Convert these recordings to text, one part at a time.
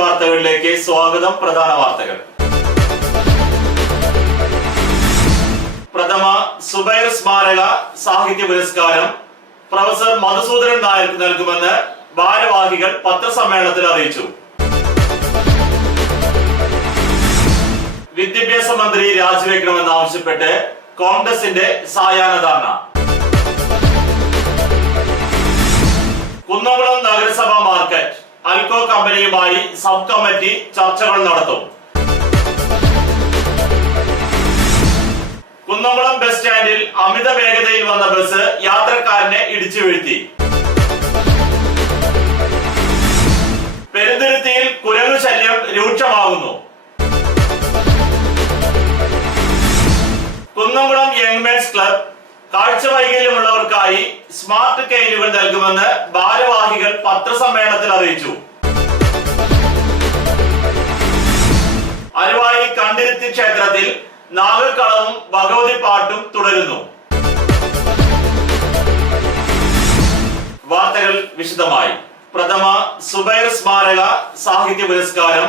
വാർത്തകളിലേക്ക് സ്വാഗതം. പ്രധാന വാർത്തകൾ. പ്രഥമ സുബൈർ സ്മാരക സാഹിത്യ പുരസ്കാരം പ്രൊഫസർ മധുസൂദനൻ നായർക്ക് നൽകുമെന്ന് ഭാരവാഹികൾ പത്രസമ്മേളനത്തിൽ അറിയിച്ചു. വിദ്യാഭ്യാസ മന്ത്രി രാജിവെക്കണമെന്നാവശ്യപ്പെട്ട് കോൺഗ്രസിന്റെ സായാഹ്ന ധർണ. കുന്നംകുളം നഗരസഭ മാർക്കറ്റ് അൽക്കോ കമ്പനിയുമായി സബ് കമ്മിറ്റി ചർച്ചകൾ നടത്തും. കുന്നംകുളം ബസ് സ്റ്റാൻഡിൽ അമിത വേഗതയിൽ വന്ന ബസ് യാത്രക്കാരനെ ഇടിച്ചു വീഴ്ത്തി. പെരുന്തുരുത്തിയിൽ കുരങ്ങു ശല്യം രൂക്ഷമാകുന്നു. കുന്നംകുളം യങ്മെൻസ് ക്ലബ് കാഴ്ചവൈകല്യമുള്ളവർക്കായി സ്മാർട്ട് കെയിനുകൾ നൽകുമെന്ന് ഭാരവാഹികൾ പത്രസമ്മേളനത്തിൽ അറിയിച്ചു. അരുവായി കണ്ടിരുത്തി ക്ഷേത്രത്തിൽ നാഗക്കളവും ഭഗവതി പാട്ടും തുടരുന്നു. വാർത്തകൾ വിശദമായി. പ്രഥമ സുബൈർ സ്മാരക സാഹിത്യ പുരസ്കാരം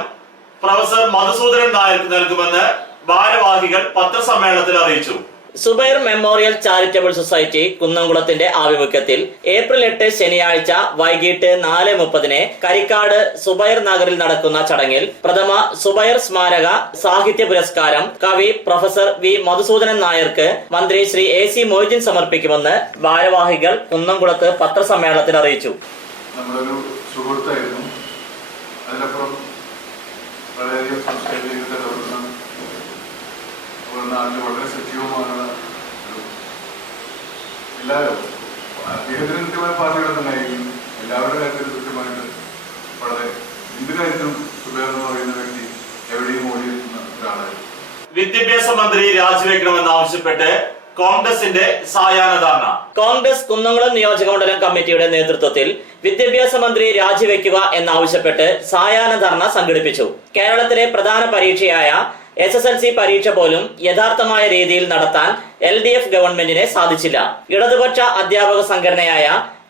പ്രൊഫസർ മധുസൂദനൻ നായർക്ക് നൽകുമെന്ന് ഭാരവാഹികൾ പത്രസമ്മേളനത്തിൽ അറിയിച്ചു. സുബൈർ മെമ്മോറിയൽ ചാരിറ്റബിൾ സൊസൈറ്റി കുന്നംകുളത്തിന്റെ ആഭിമുഖ്യത്തിൽ ഏപ്രിൽ 8 ശനിയാഴ്ച വൈകിട്ട് 4:30 കരിക്കാട് സുബൈർ നഗറിൽ നടക്കുന്ന ചടങ്ങിൽ പ്രഥമ സുബൈർ സ്മാരക സാഹിത്യ പുരസ്കാരം കവി പ്രൊഫസർ വി മധുസൂദനൻ നായർക്ക് മന്ത്രി ശ്രീ AC മൊയ്തീൻ സമർപ്പിക്കുമെന്ന് ഭാരവാഹികൾ കുന്നംകുളത്ത് പത്രസമ്മേളനത്തിൽ അറിയിച്ചു. നമ്മളൊരു സുഹൃത്തായിരുന്നു. അതിനപ്പുറം വളരെയധികം സാംസ്കാരിക നാട്ടിൽ വളരെ സജീവമായുള്ള എല്ലാവരും അദ്ദേഹത്തിന് കൃത്യമായ പാർട്ടികളൊക്കെ ഉണ്ടായിരിക്കും. എല്ലാവരുടെ കാര്യത്തിലും കൃത്യമായിട്ട് വളരെ എന്ത് കാര്യത്തിലും സുബൈർ എന്ന് പറയുന്ന വ്യക്തി എവിടെയും ഓടിയെത്തുന്ന ഒരാളായിരുന്നു. വിദ്യാഭ്യാസ മന്ത്രി രാജിവെക്കണമെന്നാവശ്യപ്പെട്ട് കോൺഗ്രസിന്റെ സായാഹ്ന ധർണ. കോൺഗ്രസ് കുന്നംകുളം നിയോജകമണ്ഡലം കമ്മിറ്റിയുടെ നേതൃത്വത്തിൽ വിദ്യാഭ്യാസ മന്ത്രി രാജിവെക്കുക എന്നാവശ്യപ്പെട്ട് സായാഹ്ന ധർണ സംഘടിപ്പിച്ചു. കേരളത്തിലെ പ്രധാന പരീക്ഷയായ SSLC പരീക്ഷ പോലും യഥാർത്ഥമായ രീതിയിൽ നടത്താൻ LDF ഗവൺമെന്റിനെ സാധിച്ചില്ല. ഇടതുപക്ഷ അധ്യാപക സംഘടനയായ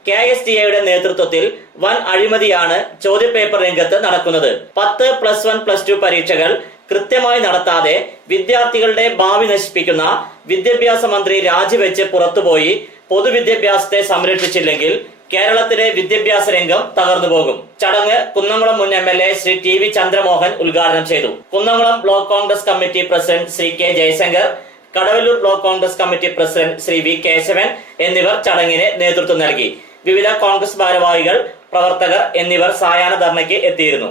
KSTAയുടെ നേതൃത്വത്തിൽ വൻ അഴിമതിയാണ് ചോദ്യപേപ്പർ രംഗത്ത് നടക്കുന്നത്. 10+1+2 പരീക്ഷകൾ കൃത്യമായി നടത്താതെ വിദ്യാർത്ഥികളുടെ ഭാവി നശിപ്പിക്കുന്ന വിദ്യാഭ്യാസ മന്ത്രി രാജിവെച്ച് പുറത്തുപോയി പൊതുവിദ്യാഭ്യാസത്തെ സംരക്ഷിച്ചില്ലെങ്കിൽ കേരളത്തിലെ വിദ്യാഭ്യാസ രംഗം തകർന്നുപോകും. ചടങ്ങ് കുന്നംകുളം മുൻ MLA ശ്രീ TV ചന്ദ്രമോഹൻ ഉദ്ഘാടനം ചെയ്തു. Kunnamkulam block Congress committee president Shri K Jayashankar, Kadavallur block Congress committee president Shri V Keshavan എന്നിവർ ചടങ്ങിന് നേതൃത്വം നൽകി. വിവിധ കോൺഗ്രസ് ഭാരവാഹികൾ, പ്രവർത്തകർ എന്നിവർ സായാഹ്ന ധർണയ്ക്ക് എത്തിയിരുന്നു.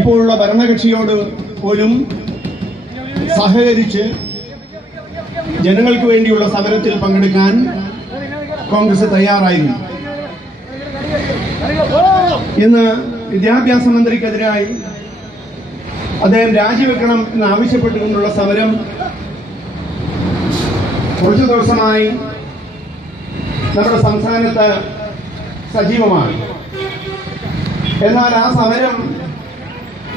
ഇപ്പോഴുള്ള ഭരണകക്ഷിയോട് പോലും സഹകരിച്ച് ജനങ്ങൾക്ക് വേണ്ടിയുള്ള സമരത്തിൽ പങ്കെടുക്കാൻ കോൺഗ്രസ് തയ്യാറായിരുന്നു. ഇന്ന് വിദ്യാഭ്യാസ മന്ത്രിക്കെതിരായി അദ്ദേഹം രാജിവെക്കണം എന്ന് ആവശ്യപ്പെട്ടുകൊണ്ടുള്ള സമരം കുറച്ചു ദിവസമായി നമ്മുടെ സംസ്ഥാനത്ത് സജീവമാണ്. എന്നാൽ ആ സമരം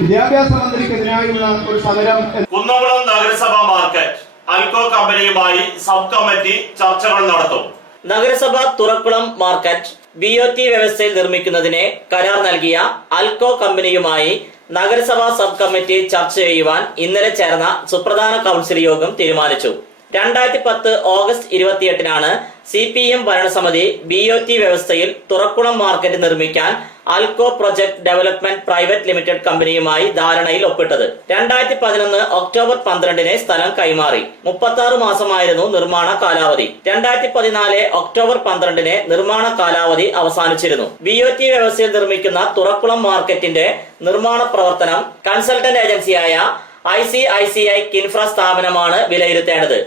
വിദ്യാഭ്യാസ മന്ത്രിക്കെതിരായുള്ള ഒരു സമരം. കുന്നംകുളം നഗരസഭ മാർക്കറ്റ് അൽക്കോ കമ്പനിയുമായി സബ് കമ്മിറ്റി ചർച്ചകൾ നടത്തും. നഗരസഭ തുറക്കുളം മാർക്കറ്റ് BOT വ്യവസ്ഥയിൽ നിർമ്മിക്കുന്നതിന് കരാർ നൽകിയ അൽക്കോ കമ്പനിയുമായി നഗരസഭാ സബ് കമ്മിറ്റി ചർച്ച ചെയ്യുവാൻ ഇന്നലെ ചേർന്ന സുപ്രധാന കൗൺസിൽ യോഗം തീരുമാനിച്ചു. 2010 ഓഗസ്റ്റ് 28-നാണ് CPM ഭരണസമിതി BOT വ്യവസ്ഥയിൽ തുറക്കുളം മാർക്കറ്റ് നിർമ്മിക്കാൻ അൽക്കോ പ്രൊജക്ട് ഡെവലപ്മെന്റ് പ്രൈവറ്റ് ലിമിറ്റഡ് കമ്പനിയുമായി ധാരണയിൽ ഒപ്പിട്ടത്. 2011 ഒക്ടോബർ 12-ന് സ്ഥലം കൈമാറി. 36 മാസമായിരുന്നു നിർമ്മാണ കാലാവധി. 2014 ഒക്ടോബർ 12-ന് നിർമ്മാണ കാലാവധി അവസാനിച്ചിരുന്നു. BOT വ്യവസ്ഥയിൽ നിർമ്മിക്കുന്ന തുറക്കുളം മാർക്കറ്റിന്റെ നിർമ്മാണ പ്രവർത്തനം കൺസൾട്ടന്റ് ഏജൻസിയായ ICICI കിൻഫ്ര സ്ഥാപനമാണ് വിലയിരുത്തേണ്ടത്.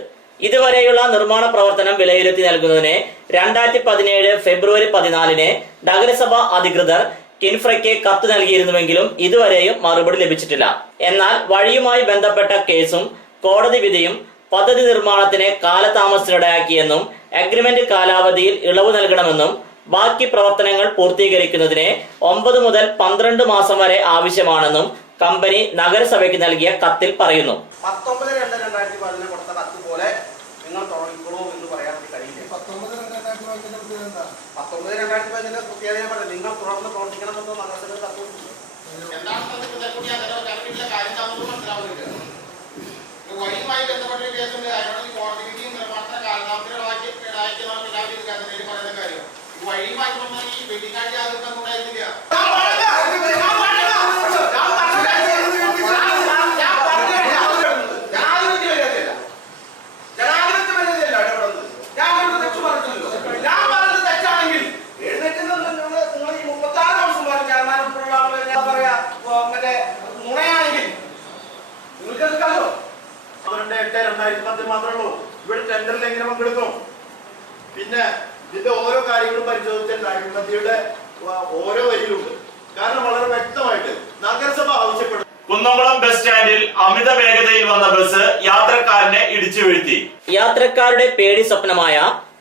ഇതുവരെയുള്ള നിർമ്മാണ പ്രവർത്തനം വിലയിരുത്തി നൽകുന്നതിന് 2017 ഫെബ്രുവരി 14-ന് നഗരസഭ അധികൃതർ കിൻഫ്രയ്ക്ക് കത്ത് നൽകിയിരുന്നുവെങ്കിലും ഇതുവരെയും മറുപടി ലഭിച്ചിട്ടില്ല. എന്നാൽ വഴിയുമായി ബന്ധപ്പെട്ട കേസും കോടതി വിധിയും പദ്ധതി നിർമ്മാണത്തിന് കാലതാമസത്തിനിടയാക്കിയെന്നും അഗ്രിമെന്റ് കാലാവധിയിൽ ഇളവ് നൽകണമെന്നും ബാക്കി പ്രവർത്തനങ്ങൾ പൂർത്തീകരിക്കുന്നതിന് 9 മുതൽ 12 മാസം വരെ ആവശ്യമാണെന്നും കമ്പനി നഗരസഭയ്ക്ക് നൽകിയ കത്തിൽ പറയുന്നു. 19/2/2011 കൊടുത്ത കത്ത് പോലെ നിങ്ങൾ തുടങ്ങിക്കോളൂ എന്ന് പറയാൻ കഴിയില്ല. 19/2/2011 പ്രത്യേകത നിങ്ങൾ തുടർന്ന് പ്രവർത്തിക്കണമെന്നോ നഗരസഭ കത്ത് ഇവിടെ ടെൻഡറിൽ എങ്ങനെ പങ്കെടുക്കും? പിന്നെ ഇതിന്റെ ഓരോ കാര്യങ്ങളും പരിശോധിച്ചാൽ അഴിമതിയുടെ ഓരോ വരിയിലുണ്ട്. കാരണം വളരെ വ്യക്തമായിട്ട് നഗരസഭ ആവശ്യപ്പെടും. കുന്നംകുളം ബസ് സ്റ്റാൻഡിൽ അമിത വേഗതയിൽ വന്ന ബസ് യാത്രക്കാരനെ ഇടിച്ചു വീഴ്ത്തി. യാത്രക്കാരുടെ പേടി സ്വപ്നമായ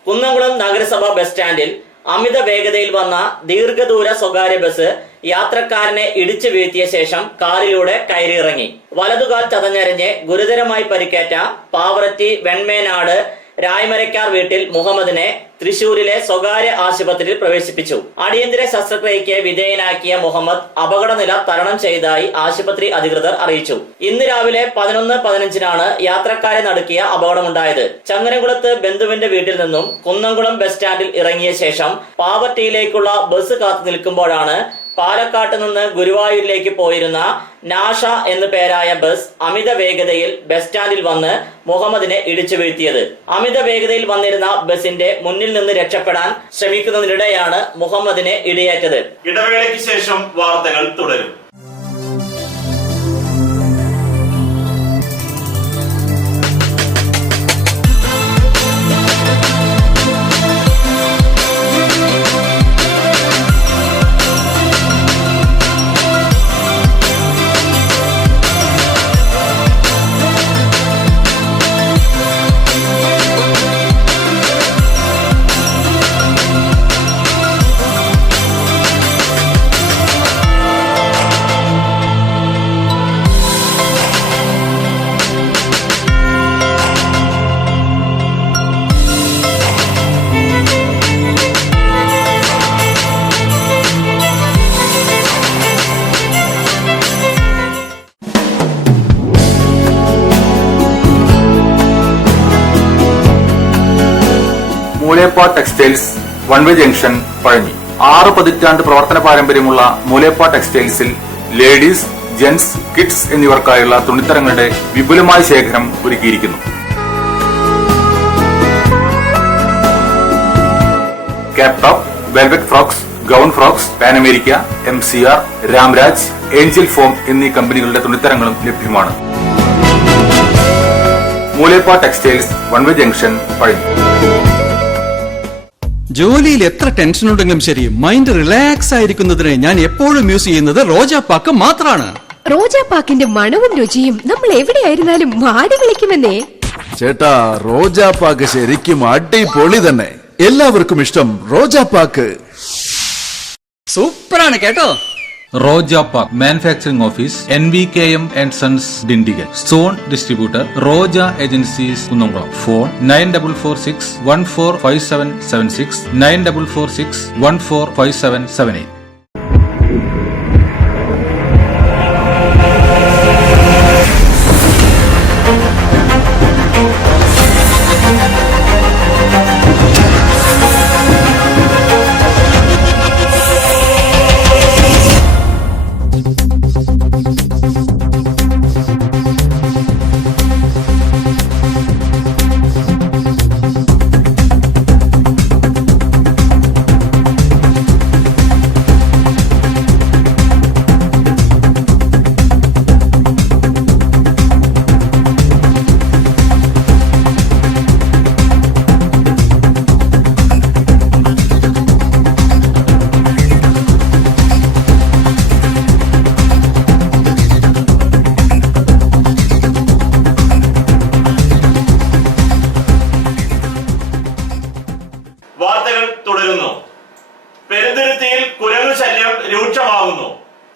കുന്നംകുളം നഗരസഭ ബസ് സ്റ്റാൻഡിൽ അമിത വേഗതയിൽ വന്ന ദീർഘദൂര സ്വകാര്യ ബസ് യാത്രക്കാരനെ ഇടിച്ചു വീഴ്ത്തിയ ശേഷം കാറിലൂടെ കയറിയിറങ്ങി. വലതുകാൽ ചതഞ്ഞരിഞ്ഞ് ഗുരുതരമായി പരിക്കേറ്റ പാവററ്റി വെൺമേനാട് രായ്മരക്കാർ വീട്ടിൽ മുഹമ്മദിനെ തൃശൂരിലെ സ്വകാര്യ ആശുപത്രിയിൽ പ്രവേശിപ്പിച്ചു. അടിയന്തര ശസ്ത്രക്രിയയ്ക്ക് വിധേയനാക്കിയ മുഹമ്മദ് അപകടനില തരണം ചെയ്തതായി ആശുപത്രി അധികൃതർ അറിയിച്ചു. ഇന്ന് രാവിലെ 11:15 യാത്രക്കാരെ നടുക്കിയ അപകടമുണ്ടായത്. ചങ്ങനകുളത്ത് ബന്ധുവിന്റെ വീട്ടിൽ നിന്നും കുന്നംകുളം ബസ് സ്റ്റാൻഡിൽ ഇറങ്ങിയ ശേഷം പാവറട്ടിയിലേക്കുള്ള ബസ് കാത്തു നിൽക്കുമ്പോഴാണ് പാലക്കാട്ട് നിന്ന് ഗുരുവായൂരിലേക്ക് പോയിരുന്ന നാഷ എന്നു പേരായ ബസ് അമിത വേഗതയിൽ ബസ് സ്റ്റാൻഡിൽ വന്ന് മുഹമ്മദിനെ ഇടിച്ചു വീഴ്ത്തിയത്. അമിത വേഗതയിൽ വന്നിരുന്ന ബസിന്റെ മുന്നിൽ നിന്ന് രക്ഷപ്പെടാൻ ശ്രമിക്കുന്നതിനിടെയാണ് മുഹമ്മദിനെ ഇടിയേറ്റത്. ഇടവേളയ്ക്ക് ശേഷം വാർത്തകൾ തുടരും. Moolepa textiles one way junction Pazhanji. 6 പതിറ്റാണ്ട് പ്രവർത്തന പാരമ്പര്യമുള്ള മൂലേപ്പ ടെക്സ്റ്റൈൽസിൽ ലേഡീസ്, ജെന്റ്സ്, കിഡ്സ് എന്നിവർക്കായുള്ള തുണിത്തരങ്ങളുടെ വിപുലമായ ശേഖരം ഒരുക്കിയിരിക്കുന്നു. Cap top, velvet frocks, gown frocks, pan america, MCR, Ramraj, angel form എന്നീ കമ്പനികളുടെ തുണിത്തരങ്ങളും ലഭ്യമാണ്. Moolepa textiles one way junction Pazhanji. ജോലിയിൽ എത്ര ടെൻഷൻ ഉണ്ടെങ്കിലും ശരി, മൈൻഡ് റിലാക്സ് ആയിരിക്കുന്നതിന് ഞാൻ എപ്പോഴും യൂസ് ചെയ്യുന്നത് റോജാപ്പാക്ക് മാത്രമാണ്. റോജാപ്പാക്കിന്റെ മണവും രുചിയും നമ്മൾ എവിടെയായിരുന്നാലും മാടി വിളിക്കുമെന്നേ. ചേട്ടാ, റോജാപ്പാക്ക് ശരിക്കും അടിപൊളി തന്നെ. എല്ലാവർക്കും ഇഷ്ടം റോജാപ്പാക്ക്. സൂപ്പറാണ് കേട്ടോ. Roja Park Manufacturing Office, NVKM and Sons, Dindigul. Zone Distributor, Roja Agencies, Kunnamkulam. Phone 9446 145776 9446 145778.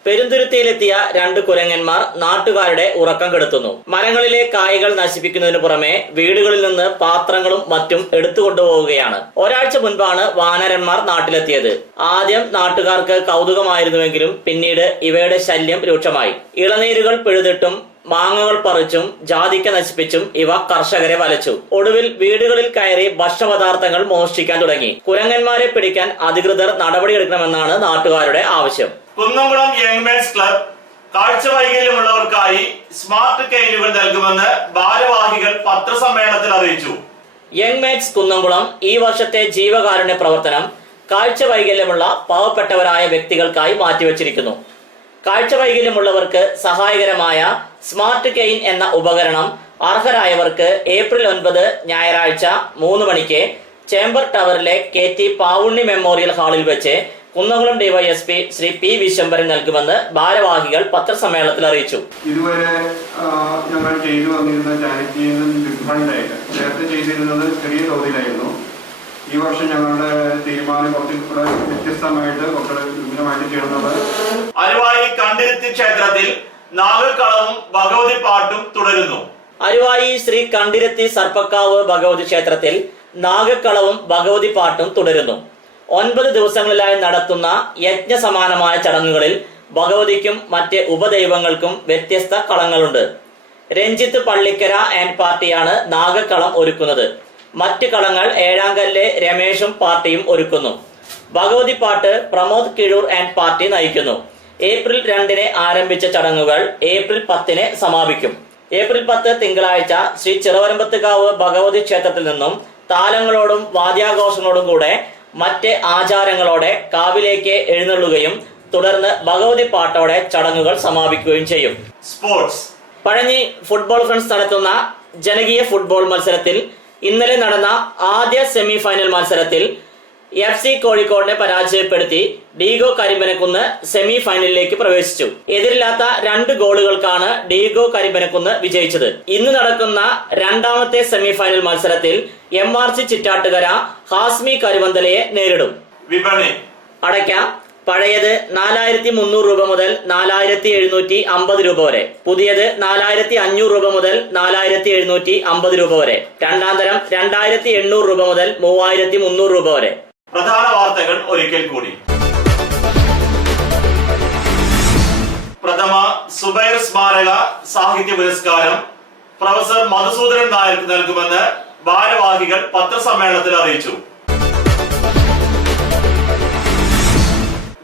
പെരുന്തുരുത്തിയിലെത്തിയ 2 കുരങ്ങന്മാർ നാട്ടുകാരുടെ ഉറക്കം കെടുത്തുന്നു. മരങ്ങളിലെ കായ്കൾ നശിപ്പിക്കുന്നതിന് പുറമെ വീടുകളിൽ നിന്ന് പാത്രങ്ങളും മറ്റും എടുത്തുകൊണ്ടുപോവുകയാണ്. ഒരാഴ്ച മുൻപാണ് വാനരന്മാർ നാട്ടിലെത്തിയത്. ആദ്യം നാട്ടുകാർക്ക് കൗതുകമായിരുന്നുവെങ്കിലും പിന്നീട് ഇവയുടെ ശല്യം രൂക്ഷമായി. ഇളനീരുകൾ പിഴുതിട്ടും മാങ്ങകൾ പറിച്ചും ജാതിക്ക നശിപ്പിച്ചും ഇവ കർഷകരെ വലച്ചു. ഒടുവിൽ വീടുകളിൽ കയറി ഭക്ഷ്യപദാർത്ഥങ്ങൾ മോഷ്ടിക്കാൻ തുടങ്ങി. കുരങ്ങന്മാരെ പിടിക്കാൻ അധികൃതർ നടപടിയെടുക്കണമെന്നാണ് നാട്ടുകാരുടെ ആവശ്യം. കുന്നംകുളം യങ്മെൻസ് ക്ലബ് കാഴ്ചവൈകല്യമുള്ളവർക്കായി സ്മാർട്ട് കെയിനുകൾ നൽകുമെന്ന് ഭാരവാഹികൾ പത്രസമ്മേളനത്തിൽ അറിയിച്ചു. യങ്മെൻസ് കുന്നംകുളം ഈ വർഷത്തെ ജീവകാരുണ്യ പ്രവർത്തനം കാഴ്ചവൈകല്യമുള്ള പാവപ്പെട്ടവരായ വ്യക്തികൾക്കായി മാറ്റിവെച്ചിരിക്കുന്നു. കാഴ്ചവൈകല്യമുള്ളവർക്ക് സഹായകരമായ സ്മാർട്ട് കെയിൻ എന്ന ഉപകരണം അർഹരായവർക്ക് ഏപ്രിൽ 9 ഞായറാഴ്ച 3 മണിക്ക് ചേംബർ ടവറിലെ KT പാവുണ്ണി മെമ്മോറിയൽ ഹാളിൽ വെച്ച് കുന്നംകുളം ഡിവൈഎസ്പി ശ്രീ P. വിശ്വംഭരൻ നൽകുമെന്ന് ഭാരവാഹികൾ പത്രസമ്മേളനത്തിൽ അറിയിച്ചു. ഇതുവരെ ഞങ്ങൾ ചെയ്തു വന്നിരുന്ന ചാരിറ്റിയിൽ നിന്ന് ഡിഫറൻ്റായിട്ട് നേരത്തെ ചെയ്തിരുന്നത് ചെറിയ തോതിലായിരുന്നു. ഈ വർഷം ഞങ്ങളുടെ തീരുമാനം കുറച്ചുകൂടെ വ്യത്യസ്തമായിട്ട് കുറച്ചുകൂടെ വിപുലമായിട്ട് ചെയ്യണമെന്നത്. അരുവായി കണ്ടിരുത്തി ക്ഷേത്രത്തിൽ നാഗക്കളവും ഭഗവതി പാട്ടും തുടരുന്നു. അരുവായി ശ്രീ കണ്ടിരുത്തി സർപ്പക്കാവ് ഭഗവതി ക്ഷേത്രത്തിൽ നാഗക്കളവും ഭഗവതി പാട്ടും തുടരുന്നു. 9 ദിവസങ്ങളിലായി നടത്തുന്ന യജ്ഞസമാനമായ ചടങ്ങുകളിൽ ഭഗവതിക്കും മറ്റ് ഉപദൈവങ്ങൾക്കും വ്യത്യസ്ത കളങ്ങളുണ്ട്. രഞ്ജിത്ത് പള്ളിക്കര ആൻഡ് പാർട്ടിയാണ് നാഗക്കളം ഒരുക്കുന്നത്. മറ്റ് കളങ്ങൾ ഏഴാങ്കല്ല് രമേശും പാർട്ടിയും ഒരുക്കുന്നു. ഭഗവതി പാട്ട് പ്രമോദ് കിഴൂർ ആൻഡ് പാർട്ടി നയിക്കുന്നു. ഏപ്രിൽ 2 ആരംഭിച്ച ചടങ്ങുകൾ ഏപ്രിൽ 10 സമാപിക്കും. ഏപ്രിൽ 10 തിങ്കളാഴ്ച ശ്രീ ചെറുവരമ്പത്തുകാവ് ഭഗവതി ക്ഷേത്രത്തിൽ നിന്നും താലങ്ങളോടും വാദ്യാഘോഷങ്ങളോടും കൂടെ മറ്റ് ആചാരങ്ങളോടെ കാവിലേക്ക് എഴുന്നള്ളുകയും തുടർന്ന് ഭഗവതി പാട്ടോടെ ചടങ്ങുകൾ സമാപിക്കുകയും ചെയ്യും. സ്പോർട്സ്. പഴഞ്ഞി ഫുട്ബോൾ ഫ്രണ്ട്സ് നടത്തുന്ന ജനകീയ ഫുട്ബോൾ മത്സരത്തിൽ ഇന്നലെ നടന്ന ആദ്യ സെമി ഫൈനൽ മത്സരത്തിൽ FC കോഴിക്കോടിനെ പരാജയപ്പെടുത്തി ഡീഗോ കരിമ്പനക്കുന്ന് സെമി ഫൈനലിലേക്ക് പ്രവേശിച്ചു. എതിരില്ലാത്ത 2 ഗോളുകൾക്കാണ് ഡീഗോ കരിമ്പനക്കുന്ന് വിജയിച്ചത്. ഇന്ന് നടക്കുന്ന രണ്ടാമത്തെ സെമി ഫൈനൽ മത്സരത്തിൽ MRC ചിറ്റാട്ടുകര ഹാസ്മി കരുവന്തലയെ നേരിടും. വിപണി. അടയ്ക്ക പഴയത് 4300 രൂപ മുതൽ 4750 രൂപ വരെ, പുതിയത് 4500 രൂപ മുതൽ 4750 രൂപ വരെ, രണ്ടാം തരം 2800 രൂപ മുതൽ 3300 രൂപ വരെ. പ്രധാന വാർത്തകൾ ഒരിക്കൽ കൂടി. പ്രഥമ സുബൈർ സ്മാരക സാഹിത്യ പുരസ്കാരം പ്രൊഫസർ മധുസൂദനൻ നായർക്ക് നൽകുമെന്ന് ഭാരവാഹികൾ പത്രസമ്മേളനത്തിൽ അറിയിച്ചു.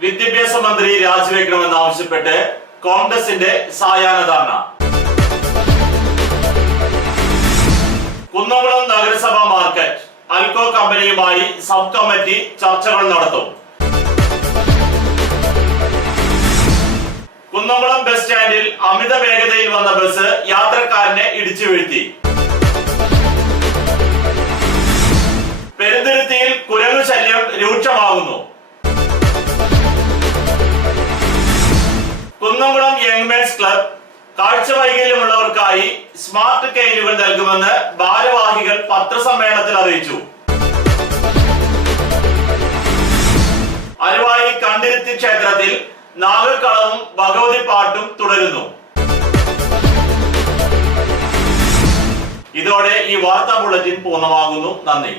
വിദ്യാഭ്യാസ മന്ത്രി രാജിവെക്കണമെന്നാവശ്യപ്പെട്ട് കോൺഗ്രസിന്റെ സായാഹ്ന ധർണ. കുന്നംകുളം നഗരസഭാ മാർക്കറ്റ് അൽക്കോ കമ്പനിയുമായി സബ് കമ്മിറ്റി ചർച്ചകൾ നടത്തും. കുന്നംകുളം ബസ് സ്റ്റാൻഡിൽ അമിത വേഗതയിൽ വന്ന ബസ് യാത്രക്കാരനെ ഇടിച്ചു വീഴ്ത്തി. പെരുന്തുരുത്തിയിൽ കുരങ്ങു ശല്യം രൂക്ഷമാകുന്നു. കുന്നംകുളം യങ്മെൻസ് ക്ലബ് കാഴ്ചവൈകല്യമുള്ളവർക്കായി സ്മാർട്ട് കെയിനുകൾ നൽകുമെന്ന് ഭാരവാഹികൾ പത്രസമ്മേളനത്തിൽ അറിയിച്ചു. അരുവായി കണ്ടിരുത്തി ക്ഷേത്രത്തിൽ നാഗക്കളവും ഭഗവതി പാട്ടും തുടരുന്നു. ഇതോടെ ഈ വാർത്താ ബുള്ളറ്റിൻ പൂർണ്ണമാകുന്നു. നന്ദി.